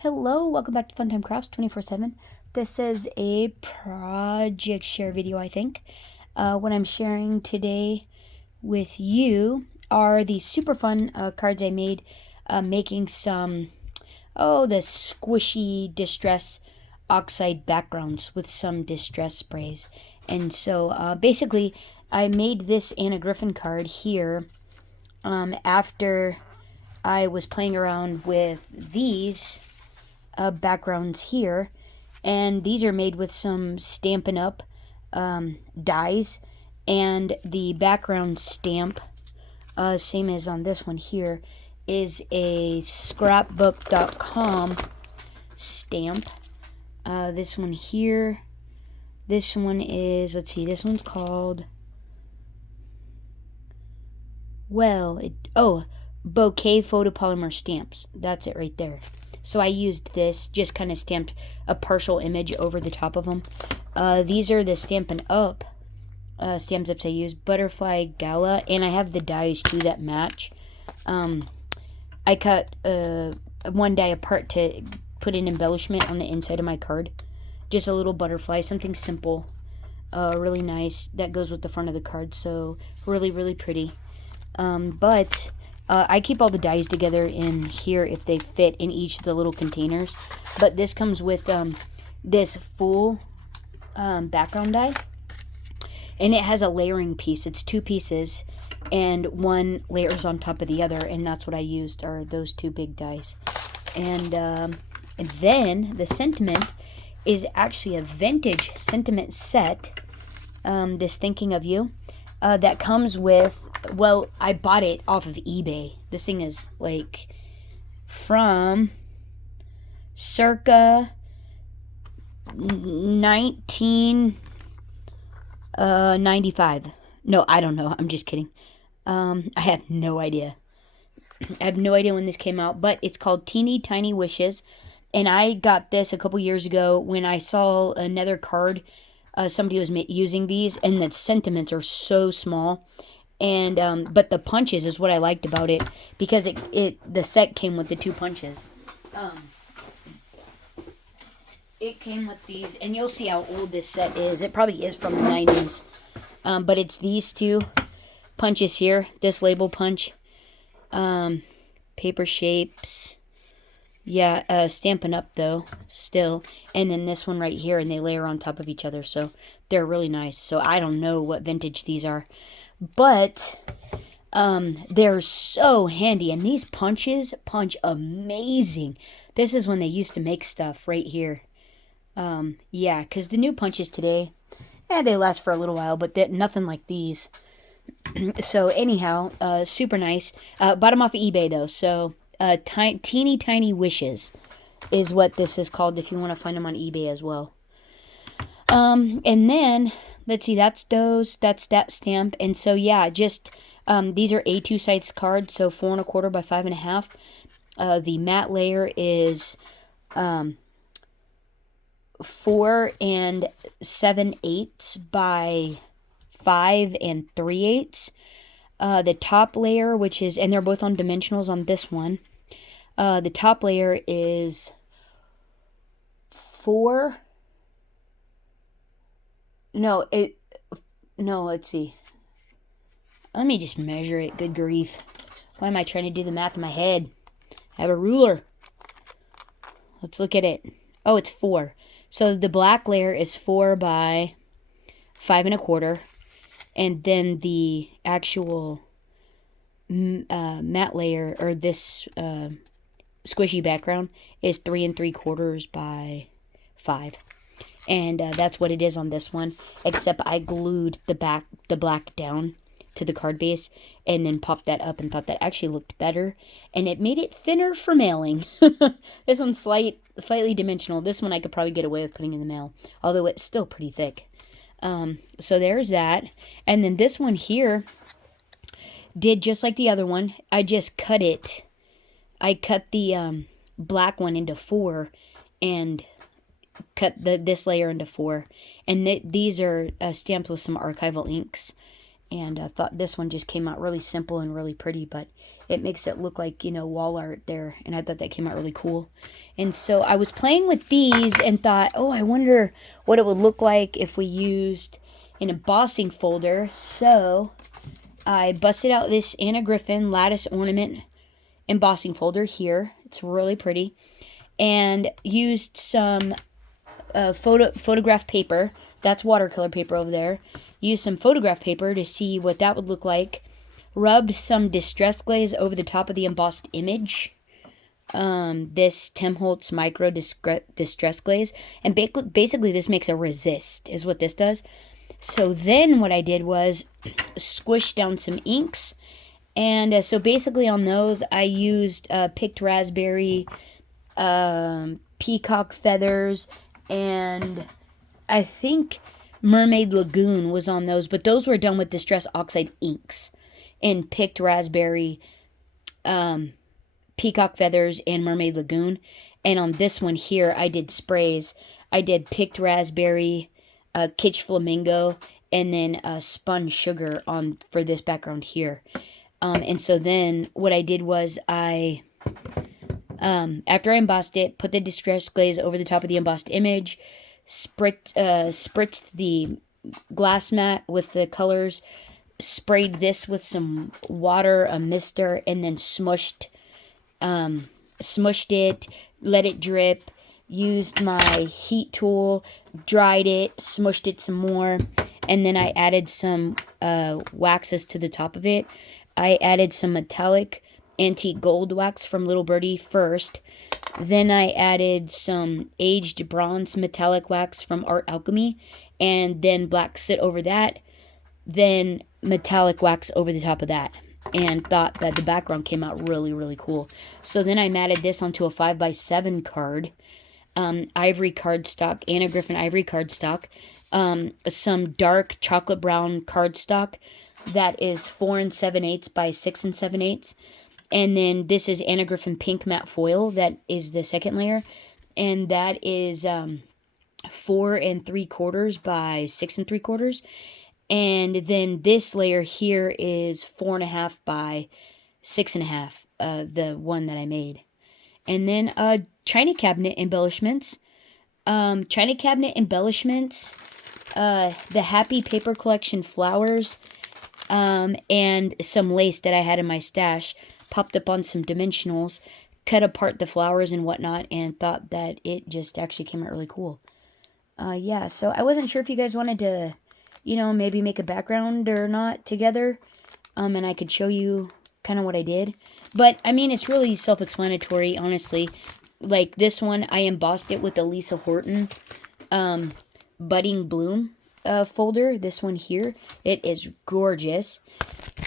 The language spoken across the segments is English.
Hello, welcome back to Funtime Crafts 24/7. This is a project share video, I think. What I'm sharing today with you are these super fun cards I made, making some, the squishy distress oxide backgrounds with some distress sprays. And so basically, I made this Anna Griffin card here after I was playing around with these backgrounds here, and these are made with some Stampin' Up dies, and the background stamp, same as on this one here, is a scrapbook.com stamp. This one here, this one is, let's see, this one's called, bouquet photopolymer stamps. That's it right there. So I used this, just kind of stamped a partial image over the top of them. These are the Stampin' Up stamp zips I used, Butterfly Gala, and I have the dies too that match. I cut one die apart to put an embellishment on the inside of my card. Just a little butterfly, something simple, really nice, that goes with the front of the card, so really, really pretty. But I keep all the dies together in here if they fit in each of the little containers. But this comes with this full background die. And it has a layering piece. It's two pieces. And one layers on top of the other. And that's what I used, are those two big dies. And then the sentiment is actually a vintage sentiment set. This Thinking of You. That comes with, well, I bought it off of eBay. This thing is like from circa 1995. No, I don't know. I'm just kidding. I have no idea. I have no idea when this came out, but it's called Teeny Tiny Wishes. And I got this a couple years ago when I saw another card. Somebody was using these, and the sentiments are so small, and but the punches is what I liked about it, because the set came with the two punches. It came with these, and you'll see how old this set is. It probably is from the 90s, but it's these two punches here. This label punch, paper shapes. Yeah, Stampin' Up though, still. And then this one right here, and they layer on top of each other, so they're really nice. So I don't know what vintage these are, but they're so handy. And these punches punch amazing. This is when they used to make stuff right here. Yeah, because the new punches today, they last for a little while, but they're nothing like these. So anyhow, super nice. Bought them off of eBay though, so... Teeny Tiny Wishes is what this is called, if you want to find them on eBay as well. And then, let's see, that's that stamp. And so, yeah, just, these are A2 size cards, so 4 1/4 by 5 1/2. The matte layer is 4 7/8 by 5 3/8. The top layer, which is, and they're both on dimensionals on this one. The top layer is 4. No, let's see. Let me just measure it. Good grief. Why am I trying to do the math in my head? I have a ruler. Let's look at it. Oh, it's 4. So the black layer is 4 by 5 1/4. And then the actual matte layer, or this squishy background, is 3 3/4 by 5. And that's what it is on this one. Except I glued the black down to the card base, and then popped that up and thought that actually looked better. And it made it thinner for mailing. This one's slightly dimensional. This one I could probably get away with putting in the mail, although it's still pretty thick. So there's that. And then this one here did just like the other one. I just cut it. I cut the black one into 4 and cut this layer into 4. And these are stamped with some archival inks. And I thought this one just came out really simple and really pretty, but it makes it look like, you know, wall art there. And I thought that came out really cool. And so I was playing with these and thought, oh, I wonder what it would look like if we used an embossing folder. So I busted out this Anna Griffin lattice ornament embossing folder here. It's really pretty. And used some photograph paper. That's watercolor paper over there. Used some photograph paper to see what that would look like. Rubbed some distress glaze over the top of the embossed image. This Tim Holtz micro distress glaze. And basically this makes a resist, is what this does. So then what I did was squish down some inks. And so basically on those I used picked raspberry, peacock feathers, and I think Mermaid Lagoon was on those, but those were done with Distress Oxide inks and picked raspberry, peacock feathers, and Mermaid Lagoon. And on this one here, I did sprays. I did picked raspberry, kitsch flamingo, and then spun sugar on for this background here. And so then what I did was I, after I embossed it, put the distress glaze over the top of the embossed image, spritzed the glass mat with the colors, sprayed this with some water, a mister, and then smushed it, let it drip, used my heat tool, dried it, smushed it some more, and then I added some waxes to the top of it. I added some metallic antique gold wax from Little Birdie first. Then I added some aged bronze metallic wax from Art Alchemy, and then black soot over that. Then metallic wax over the top of that, and thought that the background came out really, really cool. So then I matted this onto a 5x7 card, ivory cardstock, Anna Griffin ivory cardstock, some dark chocolate brown cardstock that is 4 7/8 by 6 7/8. And then this is Anna Griffin pink matte foil. That is the second layer. And that is 4 3/4 by 6 3/4. And then this layer here is 4.5 by 6.5. The one that I made. And then china cabinet embellishments. The Happy Paper Collection flowers. And some lace that I had in my stash. Popped up on some dimensionals, cut apart the flowers and whatnot, and thought that it just actually came out really cool. Yeah, so I wasn't sure if you guys wanted to, you know, maybe make a background or not together, and I could show you kind of what I did. But, I mean, it's really self-explanatory, honestly. Like, this one, I embossed it with the Lisa Horton Budding Bloom folder. This one here. It is gorgeous.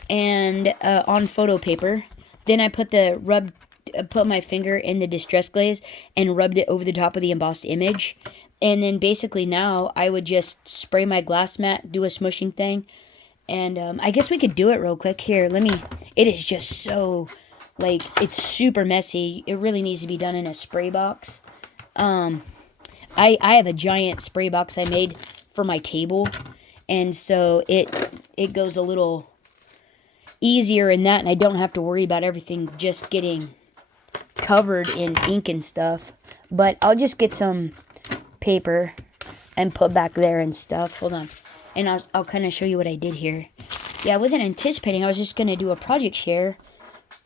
And on photo paper. Then I put my finger in the distress glaze and rubbed it over the top of the embossed image. And then basically now I would just spray my glass mat, do a smushing thing. And I guess we could do it real quick. Here, it is just so, like, it's super messy. It really needs to be done in a spray box. I have a giant spray box I made for my table. And so it goes a little easier in that, and I don't have to worry about everything just getting covered in ink and stuff. But I'll just get some paper and put back there and stuff. Hold on. And I'll kind of show you what I did here. Yeah, I wasn't anticipating. I was just going to do a project share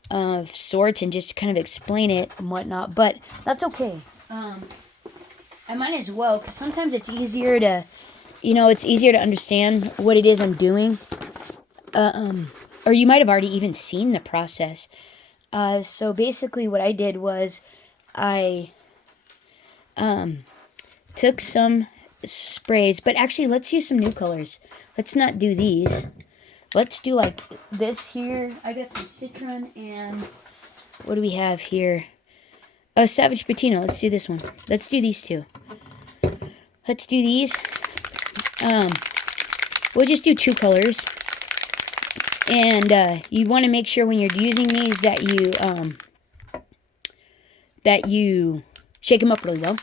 of sorts and just kind of explain it and whatnot. But that's okay. I might as well, because sometimes it's easier to, it's easier to understand what it is I'm doing. Or you might have already even seen the process. So basically what I did was I took some sprays. But actually, let's use some new colors. Let's not do these. Let's do like this here. I got some citron and what do we have here? Oh, Savage Patina. Let's do this one. Let's do these two. Let's do these. We'll just do 2 colors. And you want to make sure when you're using these that you shake them up really well,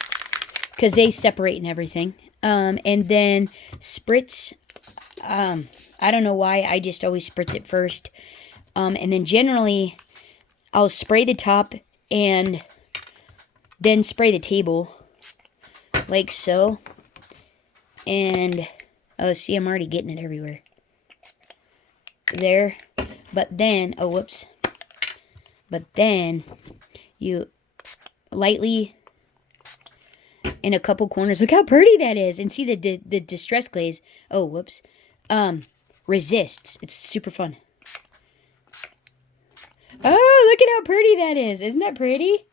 because they separate and everything. And then spritz. I don't know why. I just always spritz it first. And then generally, I'll spray the top and then spray the table. Like so. And, oh, see, I'm already getting it everywhere. There. But then, oh, whoops. But then, you lightly, in a couple corners, look how pretty that is. And see the Distress Glaze, oh, whoops, resists. It's super fun. Oh, look at how pretty that is. Isn't that pretty?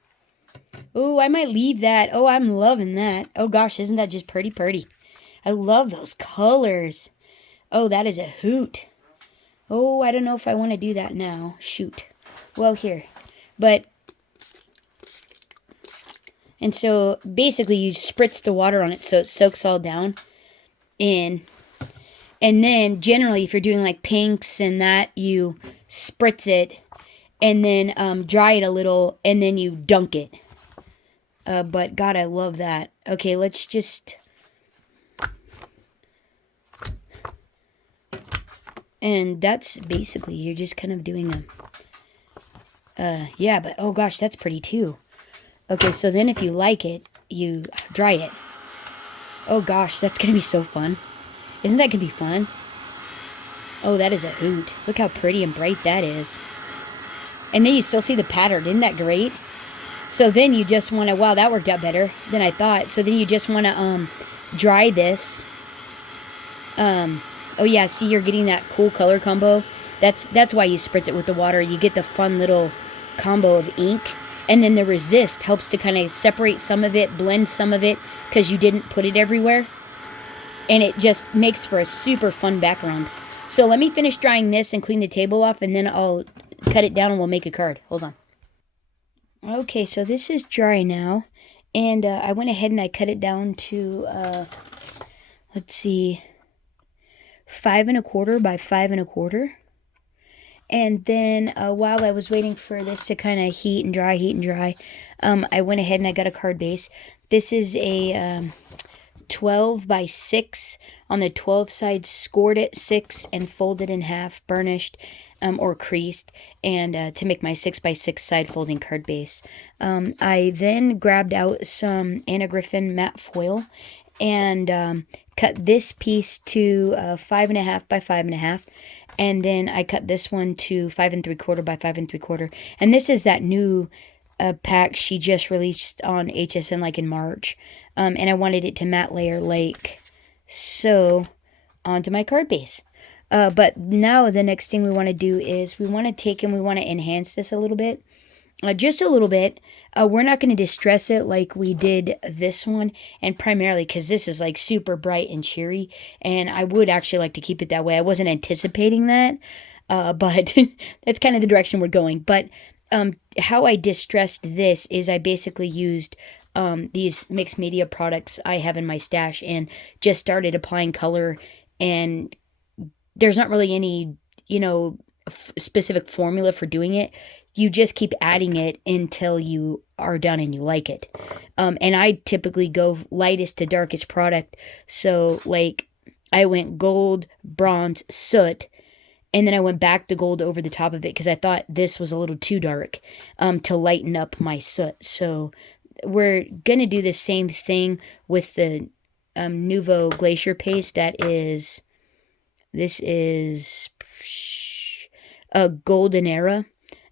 Oh, I might leave that. Oh, I'm loving that. Oh, gosh, isn't that just pretty? I love those colors. Oh, that is a hoot. Oh, I don't know if I want to do that now. Shoot. Well, here. But, and so, basically, you spritz the water on it so it soaks all down in. And then, generally, if you're doing, like, pinks and that, you spritz it. And then dry it a little, and then you dunk it. But, God, I love that. Okay, let's just... And that's basically, you're just kind of doing a... yeah, but, oh, gosh, that's pretty, too. Okay, so then if you like it, you dry it. Oh, gosh, that's going to be so fun. Isn't that going to be fun? Oh, that is a hoot. Look how pretty and bright that is. And then you still see the pattern. Isn't that great? So then you just want to... Wow, that worked out better than I thought. So then you just want to dry this. Oh, yeah, see, you're getting that cool color combo. That's why you spritz it with the water. You get the fun little combo of ink. And then the resist helps to kind of separate some of it, blend some of it, because you didn't put it everywhere. And it just makes for a super fun background. So let me finish drying this and clean the table off, and then I'll cut it down and we'll make a card. Hold on. Okay, so this is dry now. And I went ahead and I cut it down to, let's see, 5 1/4 by 5 1/4. And then while I was waiting for this to kind of heat and dry, I went ahead and I got a card base. This is a 12 by 6 on the 12 sides, scored at 6 and folded in half, burnished or creased, and to make my 6 by 6 side folding card base. I then grabbed out some Griffin matte foil and cut this piece to 5 1/2 by 5 1/2. And then I cut this one to 5 3/4 by 5 3/4. And this is that new pack she just released on HSN like in March. And I wanted it to matte layer like so onto my card base. But now the next thing we want to do is we want to take and we want to enhance this a little bit. Just a little bit. We're not going to distress it like we did this one. And primarily because this is like super bright and cheery. And I would actually like to keep it that way. I wasn't anticipating that. But that's kind of the direction we're going. But how I distressed this is I basically used these mixed media products I have in my stash. And just started applying color. And there's not really any, specific formula for doing it. You just keep adding it until you are done and you like it. And I typically go lightest to darkest product. So, like, I went gold, bronze, soot, and then I went back to gold over the top of it because I thought this was a little too dark to lighten up my soot. So, we're going to do the same thing with the Nuvo Glacier Paste. This is a Golden Era.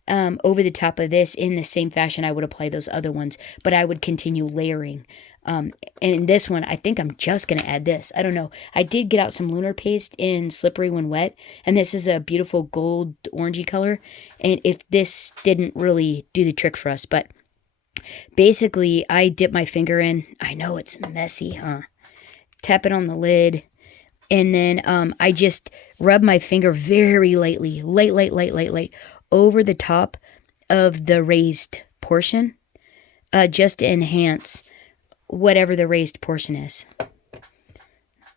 Over the top of this in the same fashion I would apply those other ones, but I would continue layering. And in this one, I think I'm just going to add this. I don't know. I did get out some Lunar Paste in Slippery When Wet, and this is a beautiful gold orangey color. And if this didn't really do the trick for us, but basically I dip my finger in. I know it's messy, huh? Tap it on the lid. And then I just rub my finger very lightly, light, over the top of the raised portion, just to enhance whatever the raised portion is.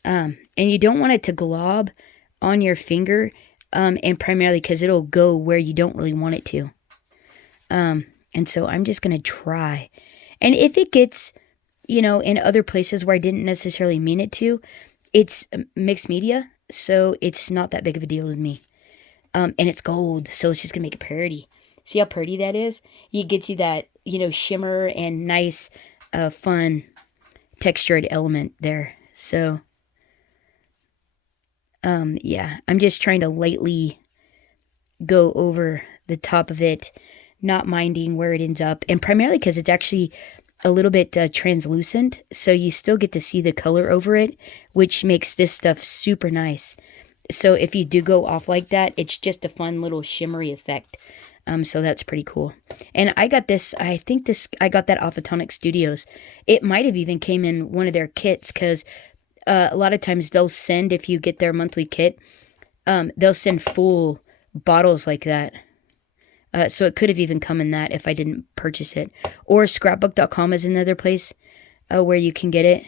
And you don't want it to glob on your finger, and primarily because it'll go where you don't really want it to. And so I'm just going to try. And if it gets, in other places where I didn't necessarily mean it to, it's mixed media. so it's not that big of a deal with me. And it's gold, so it's just gonna make it pretty. See how pretty that is? It gets you that, shimmer and nice, fun textured element there. So, yeah, I'm just trying to lightly go over the top of it, not minding where it ends up, and primarily because it's actually a little bit translucent, so you still get to see the color over it, which makes this stuff super nice. So if you do go off like that, it's just a fun little shimmery effect. So that's pretty cool. And I got this, I got that off of Tonic Studios. It might have even came in one of their kits, because a lot of times they'll send, if you get their monthly kit, they'll send full bottles like that. So it could have even come in that if I didn't purchase it. Or scrapbook.com is another place where you can get it.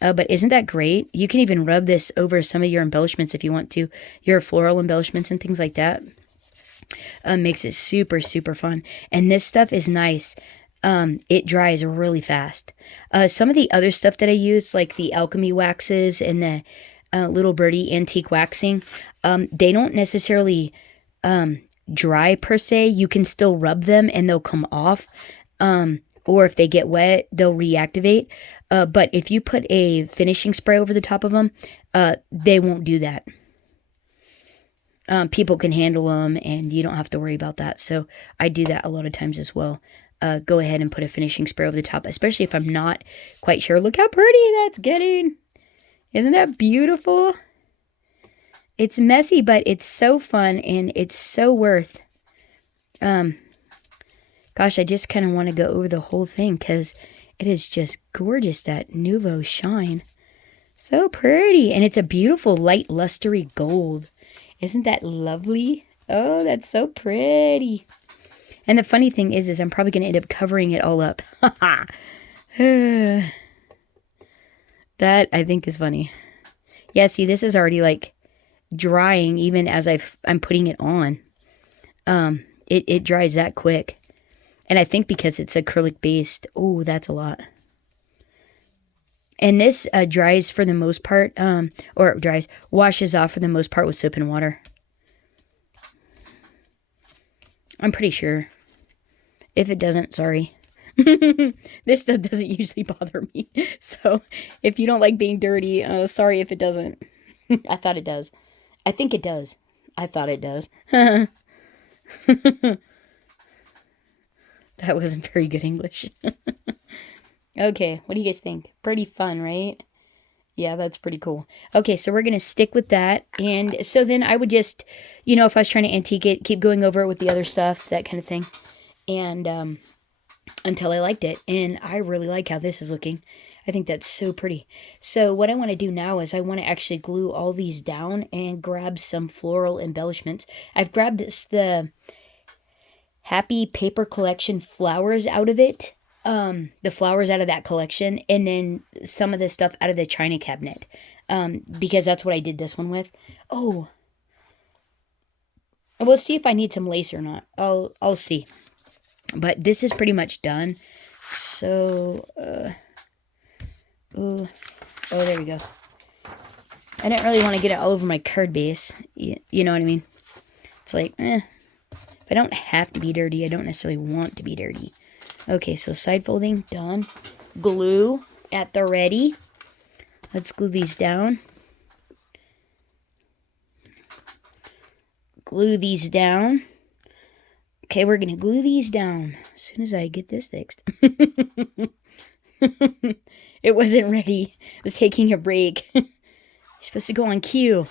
But isn't that great? You can even rub this over some of your embellishments if you want to. Your floral embellishments and things like that. Makes it super, super fun. And this stuff is nice. It dries really fast. Some of the other stuff that I use, like the alchemy waxes and the Little Birdie antique waxing, they don't necessarily dry per se. You can still rub them and they'll come off. Or if they get wet, they'll reactivate. But if you put a finishing spray over the top of them, they won't do that. People can handle them and you don't have to worry about that. So I do that a lot of times as well. Go ahead and put a finishing spray over the top, especially if I'm not quite sure. Look how pretty that's getting. Isn't that beautiful? It's messy, but it's so fun and it's so worth. Gosh, I just kind of want to go over the whole thing because it is just gorgeous, that Nouveau shine. So pretty. And it's a beautiful light lustery gold. Isn't that lovely? Oh, that's so pretty. And the funny thing is I'm probably going to end up covering it all up. That I think is funny. Yeah, see, this is already like drying even as I'm putting it on. It dries that quick. And I think because it's acrylic based, oh, that's a lot. And this dries for the most part, washes off for the most part with soap and water. I'm pretty sure. If it doesn't, sorry. This stuff doesn't usually bother me. So if you don't like being dirty, sorry if it doesn't. I thought it does. I think it does. I thought it does. That wasn't very good English. Okay, what do you guys think? Pretty fun, right? Yeah, that's pretty cool. Okay, so we're going to stick with that. And so then I would just, if I was trying to antique it, keep going over it with the other stuff, that kind of thing. And until I liked it. And I really like how this is looking. I think that's so pretty. So what I want to do now is I want to actually glue all these down and grab some floral embellishments. I've grabbed the Happy Paper Collection flowers out of it. The flowers out of that collection, and then some of the stuff out of the china cabinet, because that's what I did this one with. Oh, we'll see if I need some lace or not. I'll see. But this is pretty much done. So, oh, there we go. I didn't really want to get it all over my card base. You know what I mean? It's like, if I don't have to be dirty, I don't necessarily want to be dirty. Okay, so side folding, done. Glue at the ready. Let's glue these down. Glue these down. Okay, we're going to glue these down as soon as I get this fixed. It wasn't ready. It was taking a break. You're supposed to go on cue.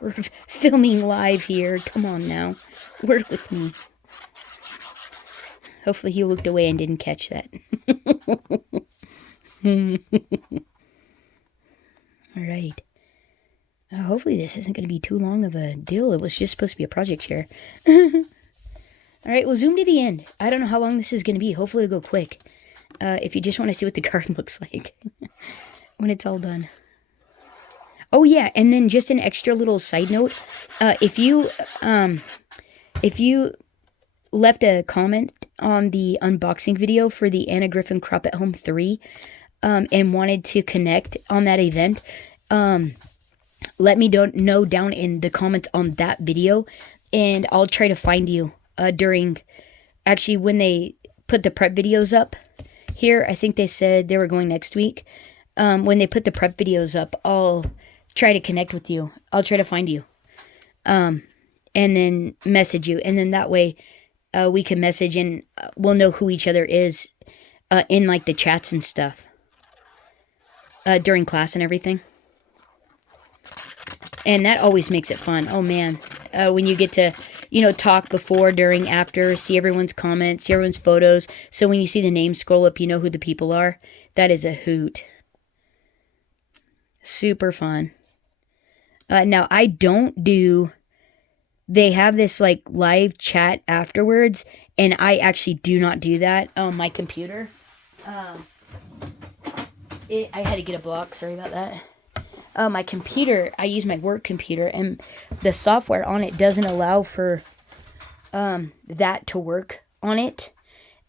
We're filming live here. Come on now. Work with me. Hopefully he looked away and didn't catch that. All right. Hopefully this isn't going to be too long of a deal. It was just supposed to be a project share. All right, we'll zoom to the end. I don't know how long this is going to be. Hopefully it'll go quick. If you just want to see what the card looks like when it's all done. Oh, yeah, and then just an extra little side note. If you left a comment on the unboxing video for the Anna Griffin Crop at Home 3, and wanted to connect on that event, let me know down in the comments on that video, and I'll try to find you actually when they put the prep videos up here. I think they said they were going next week. When they put the prep videos up, I'll try to connect with you. I'll try to find you, and then message you, and then that way we can message, and we'll know who each other is in like the chats and stuff during class and everything. And that always makes it fun. Oh man, when you get to, talk before, during, after, see everyone's comments, see everyone's photos. So when you see the names scroll up, you know who the people are. That is a hoot. Super fun. Now I don't do, they have this like live chat afterwards, and I actually do not do that on my computer. I had to get a block, sorry about that. My computer, I use my work computer, and the software on it doesn't allow for that to work on it.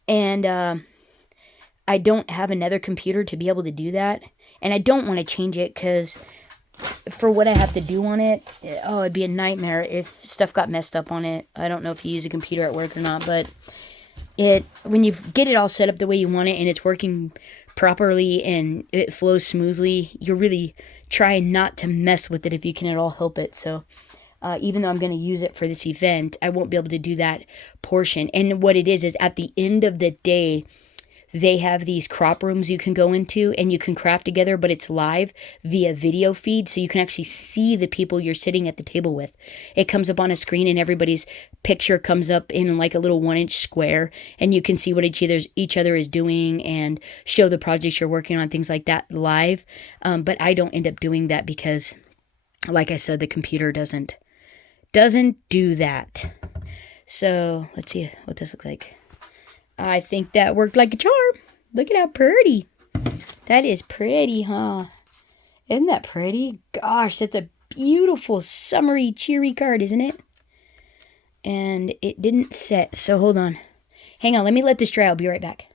And I don't have another computer to be able to do that. And I don't want to change it because for what I have to do on it, it'd be a nightmare if stuff got messed up on it. I don't know if you use a computer at work or not, but when you get it all set up the way you want it and it's working properly and it flows smoothly, you're really trying not to mess with it if you can at all help it. So even though I'm going to use it for this event, I won't be able to do that portion. And what it is at the end of the day, they have these crop rooms you can go into and you can craft together, but it's live via video feed. So you can actually see the people you're sitting at the table with. It comes up on a screen and everybody's picture comes up in like a little 1-inch square, and you can see what each other is doing and show the projects you're working on, things like that live. But I don't end up doing that because, like I said, the computer doesn't do that. So let's see what this looks like. I think that worked like a charm. Look at how pretty. That is pretty, huh? Isn't that pretty? Gosh, that's a beautiful, summery, cheery card, isn't it? And it didn't set, so hold on. Hang on, let me let this dry. I'll be right back.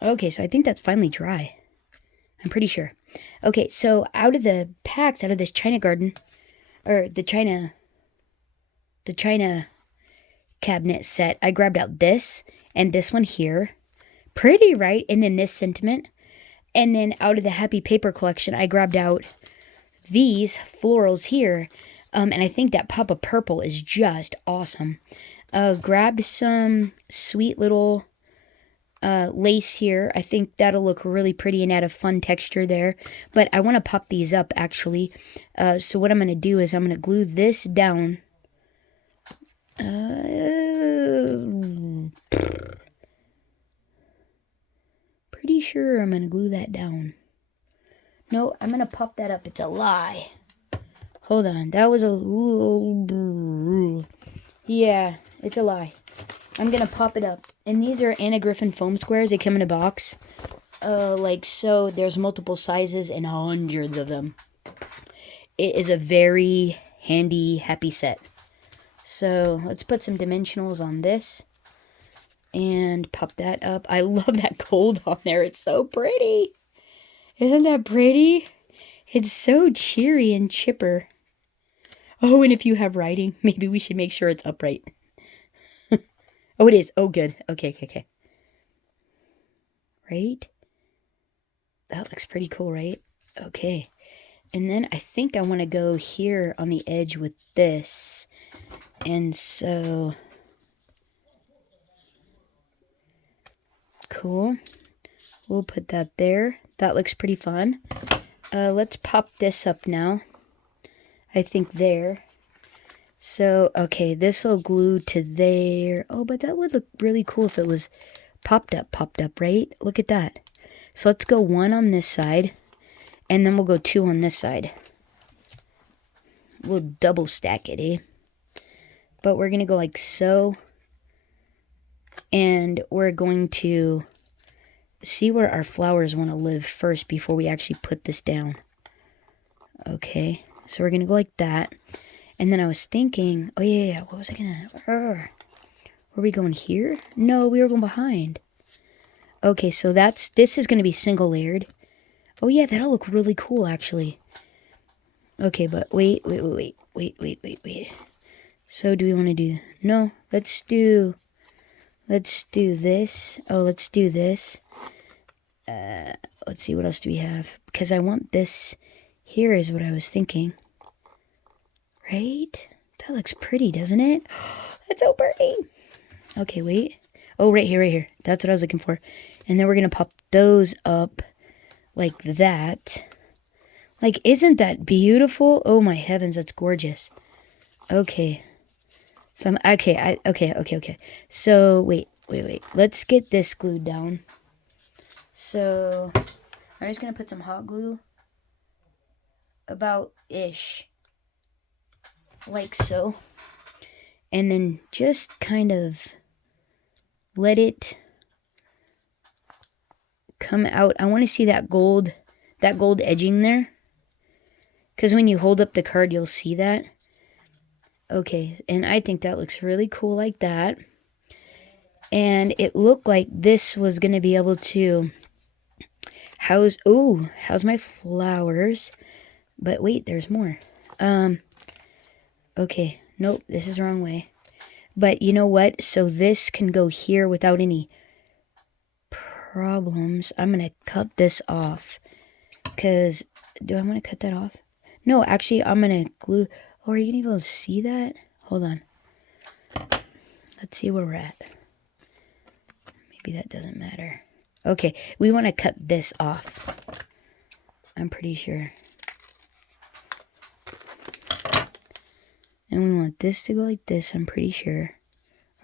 Okay, so I think that's finally dry. I'm pretty sure. Okay, so out of the packs, out of this China garden, or the China cabinet set, I grabbed out this and this one here. Pretty, right? And then this sentiment. And then out of the Happy Paper collection, I grabbed out these florals here. And I think that pop of purple is just awesome. Grabbed some sweet little lace here. I think that'll look really pretty and add a fun texture there. But I want to pop these up, actually. So what I'm going to do is I'm going to glue this down. Pretty sure I'm going to glue that down. No, I'm going to pop that up. It's a lie. Hold on. That was a little... Yeah, it's a lie. I'm going to pop it up. And these are Griffin foam squares. They come in a box. Like so. There's multiple sizes and hundreds of them. It is a very handy, happy set. So let's put some dimensionals on this and pop that up. I love that gold on there. It's so pretty. Isn't that pretty? It's so cheery and chipper. Oh, and if you have writing, maybe we should make sure it's upright. Oh, it is. Oh, good. Okay. Right? That looks pretty cool, right? Okay. And then I think I want to go here on the edge with this. And so, cool. We'll put that there. That looks pretty fun. Let's pop this up now. I think there. So, okay, this will glue to there. Oh, but that would look really cool if it was popped up, right? Look at that. So let's go 1 on this side, and then we'll go 2 on this side. We'll double stack it, eh? But we're going to go like so. And we're going to see where our flowers want to live first before we actually put this down. Okay. So we're going to go like that. And then I was thinking, oh yeah, what was I going to... Were we going here? No, we were going behind. Okay, so this is going to be single layered. Oh yeah, that'll look really cool actually. Okay, but wait. So do we want to do, no, let's do this. Oh, let's do this. Let's see, what else do we have? Because I want this here is what I was thinking. Right? That looks pretty, doesn't it? That's so pretty. Okay, wait. Oh, right here. That's what I was looking for. And then we're going to pop those up like that. Like, isn't that beautiful? Oh my heavens, that's gorgeous. Okay. So okay. So, wait. Let's get this glued down. So, I'm just going to put some hot glue. About-ish. Like so. And then just kind of let it come out. I want to see that gold edging there. Because when you hold up the card, you'll see that. Okay, and I think that looks really cool like that. And it looked like this was going to be able to house my flowers. But wait, there's more. Okay, nope, this is the wrong way. But you know what? So this can go here without any problems. I'm going to cut this off. Because, do I want to cut that off? No, actually, I'm going to glue. Oh, are you going to be able to see that? Hold on. Let's see where we're at. Maybe that doesn't matter. Okay, we want to cut this off. I'm pretty sure. And we want this to go like this, I'm pretty sure.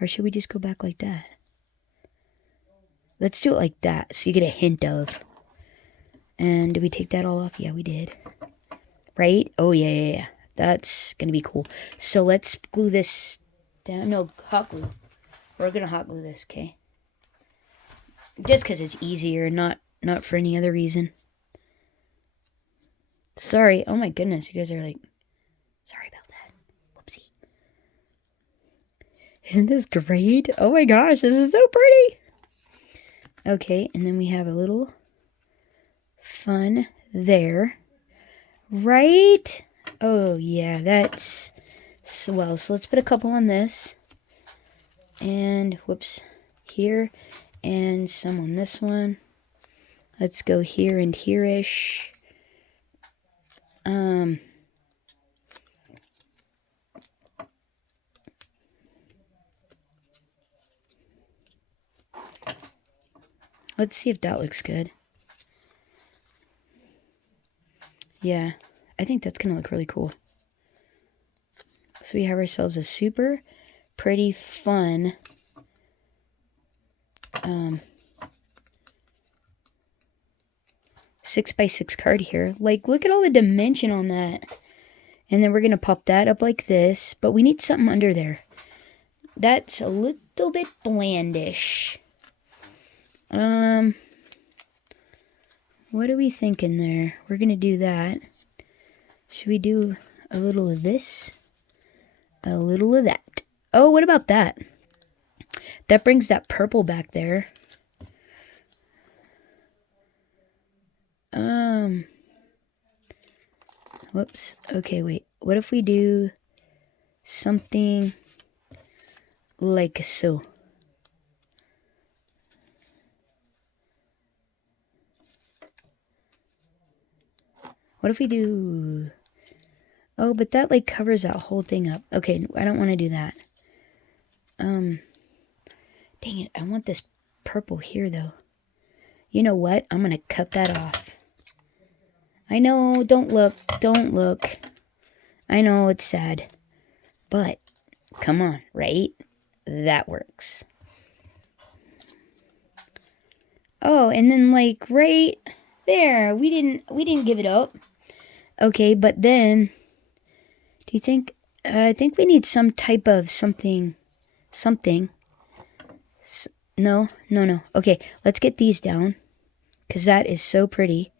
Or should we just go back like that? Let's do it like that, so you get a hint of. And did we take that all off? Yeah, we did. Right? Oh, yeah. That's going to be cool. So let's glue this down. No, hot glue. We're going to hot glue this, okay? Just because it's easier, not for any other reason. Sorry. Oh, my goodness. You guys are like, sorry about that. Whoopsie. Isn't this great? Oh, my gosh. This is so pretty. Okay, and then we have a little fun there. Right? Oh, yeah, that's swell. So let's put a couple on this. And, whoops, here. And some on this one. Let's go here and here-ish. Let's see if that looks good. Yeah, I think that's going to look really cool. So we have ourselves a super pretty fun 6x6 card here. Like, look at all the dimension on that. And then we're going to pop that up like this. But we need something under there. That's a little bit blandish. What are we thinking there? We're going to do that. Should we do a little of this? A little of that. Oh, what about that? That brings that purple back there. Whoops. Okay, wait. What if we do something like so? What if we do... Oh, but that like covers that whole thing up. Okay, I don't want to do that. Dang it. I want this purple here though. You know what? I'm going to cut that off. I know, don't look. I know it's sad. But come on, right? That works. Oh, and then like right there, we didn't give it up. Okay, but then do you think I think we need some type of something. No. Okay, let's get these down cuz that is so pretty.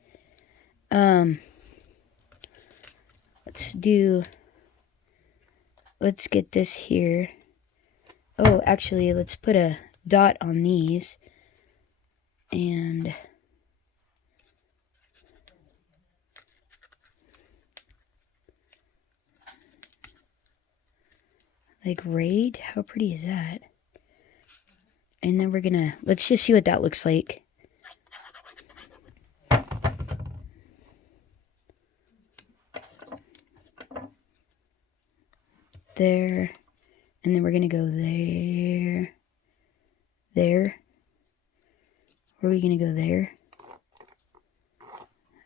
Let's get this here. Oh, actually, let's put a dot on these. And like right, how pretty is that? And then we're gonna, let's just see what that looks like. There, and then we're gonna go there, there. Were we gonna go there?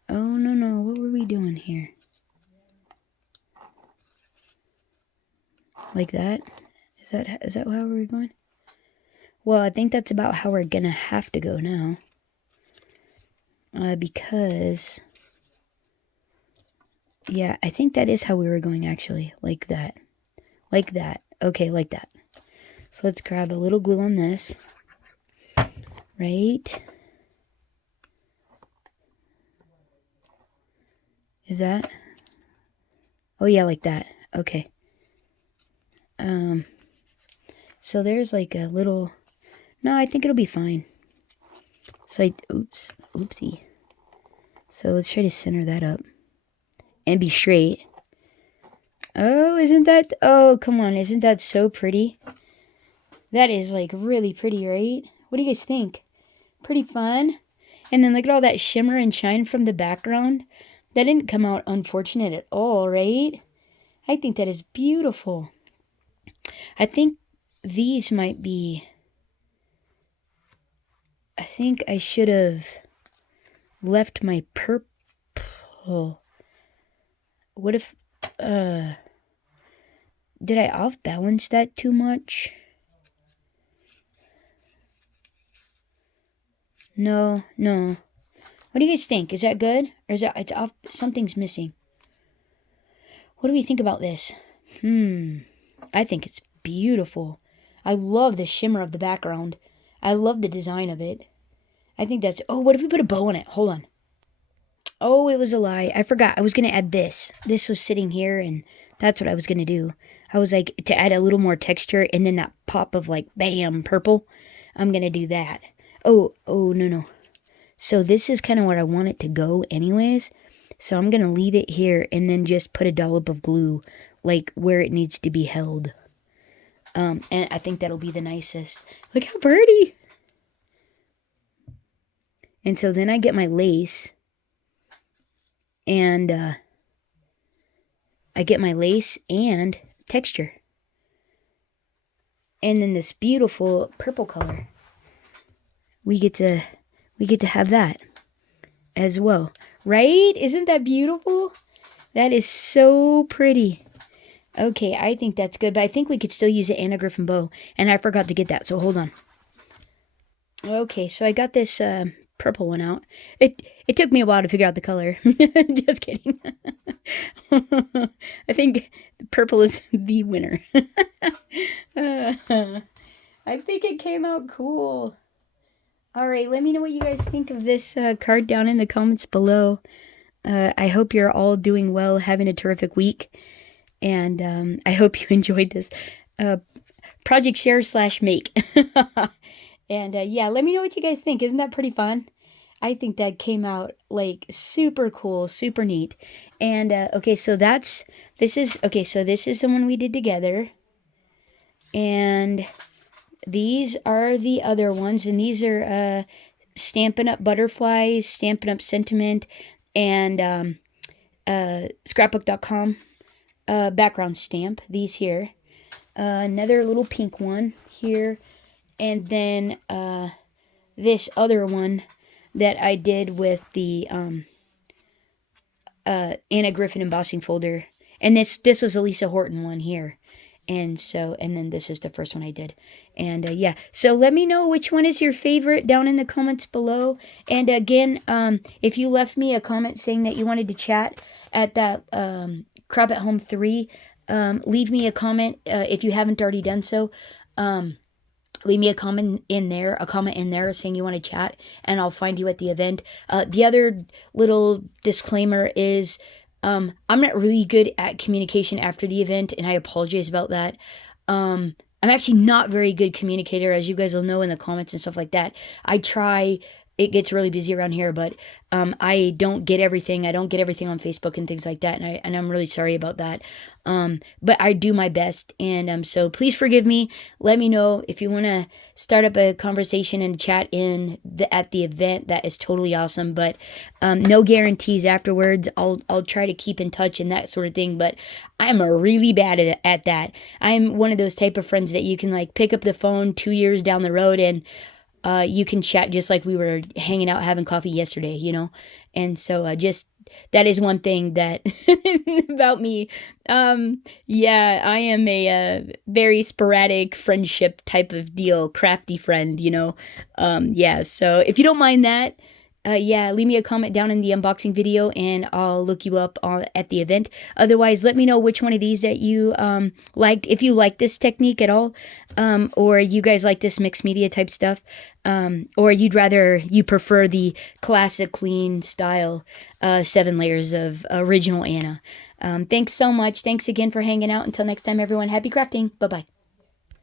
Oh, no, what were we doing here? Like that? Is that how we're going? Well, I think that's about how we're gonna have to go now. Because, yeah, I think that is how we were going actually. Like that. Like that. Okay, like that. So let's grab a little glue on this. Right? Is that? Oh yeah, like that. Okay. So there's like a little, no, I think it'll be fine. So oopsie. So let's try to center that up and be straight. Oh, oh, come on. Isn't that so pretty? That is like really pretty, right? What do you guys think? Pretty fun. And then look at all that shimmer and shine from the background. That didn't come out unfortunate at all, right? I think that is beautiful. I think these might be, I think I should have left my purple. What if, did I off balance that too much? No. What do you guys think? Is that good? Or is that, it's off, something's missing. What do we think about this? I think it's beautiful. I love the shimmer of the background. I love the design of it. I think that's, oh, what if we put a bow on it? Hold on. Oh, it was a lie. I forgot. I was going to add this. This was sitting here, and that's what I was going to do. I was like, to add a little more texture, and then that pop of like, bam, purple. I'm going to do that. Oh, no. So this is kind of where I want it to go anyways. So I'm going to leave it here and then just put a dollop of glue like where it needs to be held. And I think that'll be the nicest. Look how pretty. And so then I get my lace. And I get my lace and texture. And then this beautiful purple color. We get to have that as well. Right? Isn't that beautiful? That is so pretty. Okay, I think that's good, but I think we could still use the Anna Griffin bow, and I forgot to get that, so hold on. Okay, so I got this purple one out. It took me a while to figure out the color. Just kidding. I think purple is the winner. I think it came out cool. All right, let me know what you guys think of this card down in the comments below. I hope you're all doing well, having a terrific week. And I hope you enjoyed this project share / make. And yeah, let me know what you guys think. Isn't that pretty fun? I think that came out like super cool, super neat. And okay, so this is the one we did together. And these are the other ones, and these are Stampin' Up! Butterflies, Stampin' Up! Sentiment, and scrapbook.com background stamp. These here. Another little pink one here. And then this other one that I did with the Anna Griffin embossing folder. And this was a Lisa Horton one here. And then this is the first one I did. And yeah, so let me know which one is your favorite down in the comments below. And again, if you left me a comment saying that you wanted to chat at that Crop at Home 3, leave me a comment if you haven't already done so. Leave me a comment in there saying you want to chat, and I'll find you at the event. The other little disclaimer is I'm not really good at communication after the event, and I apologize about that. I'm actually not very good communicator, as you guys will know in the comments and stuff like that. I try it gets really busy around here, but I don't get everything. I don't get everything on Facebook and things like that, and I'm really sorry about that. But I do my best, and so please forgive me. Let me know if you want to start up a conversation and chat at the event. That is totally awesome, but no guarantees afterwards. I'll try to keep in touch and that sort of thing, but I'm really bad at that. I'm one of those type of friends that you can like pick up the phone 2 years down the road and you can chat just like we were hanging out having coffee yesterday, you know? And so just that is one thing that about me. Yeah, I am a very sporadic friendship type of deal, crafty friend, you know? Yeah, so if you don't mind that, yeah, leave me a comment down in the unboxing video and I'll look you up at the event. Otherwise, let me know which one of these that you liked, if you like this technique at all, or you guys like this mixed media type stuff, or you prefer the classic clean style 7 layers of original Anna. Thanks so much. Thanks again for hanging out. Until next time, everyone, happy crafting. Bye-bye.